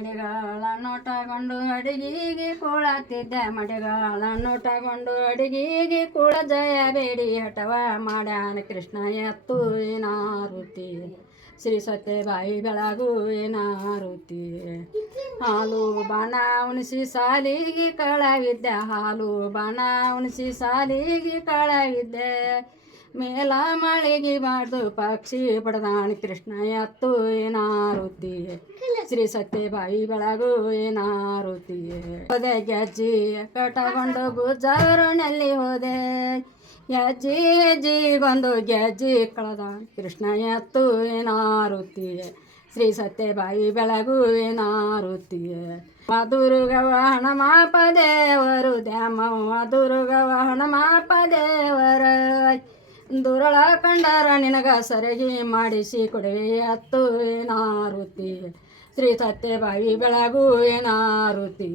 ಮಡಿಗಳನ್ನು ತಗೊಂಡು ಅಡಿಗೆಗೆ ಕೂಳತ್ತಿದ್ದೆ ಮಡಿಗಳನ್ನು ತಗೊಂಡು ಅಡಿಗೆಗೆ ಕೂಳ ಜಯ ಬೇಡಿ ಹಠವ ಮಾಡ್ಯಾನ ಕೃಷ್ಣ ಎತ್ತು ಏನಾರುತಿ ಶ್ರೀ ಸತ್ಯಬಾಯಿ ಬೆಳಗು ಏನಾರುತಿ ಹಾಲು ಬಾಣ ಉಣಿಸಿ ಸಾಲಿಗೆ ಕಳವಿದ್ದೆ ಹಾಲು ಬಾಣ ಉಣಿಸಿ ಸಾಲಿಗೆ ಕಳವಿದ್ದೆ ಮೇಲ ಮಳೆಗೆ ಬಾರ್ದು ಪಕ್ಷಿ ಪಡೆದಾಣ ಕೃಷ್ಣ ಎತ್ತು ಏನಾರುತಿ ಶ್ರೀ ಸತ್ಯಬಾಯಿ ಬೆಳಗು ಏನಾರುತಿ ಹೋದೆ ಗೆಜ್ಜಿ ಕಟ್ಟಕೊಂಡು ಗುಜ್ಜಾರನಲ್ಲಿ ಹೋದೆ ಹೆಜ್ಜಿಗೊಂದು ಗೆಜ್ಜಿ ಕಳೆದಾಣ ಕೃಷ್ಣ ಎತ್ತು ಏನಾರುತಿ ಶ್ರೀ ಸತ್ಯಬಾಯಿ ಬೆಳಗು ಏನಾರುತಿ ಮಧುರುಗವ ಹಣಮಾಪ ದೇವರು ದ್ಯಾಮವ್ವ ದುರ್ಗವ ಹಣಮಾಪ ದೇವರ ದುರಳ ಕಂಡರ ನಿನಗ ಸರಗಿ ಮಾಡಿಸಿ ಕೊಡುವೆ ಎತ್ತು ಏನಾರುತಿ ಶ್ರೀ ಸತ್ಯಬಾಯಿ ಬೆಳಗು ಏನಾರುತಿ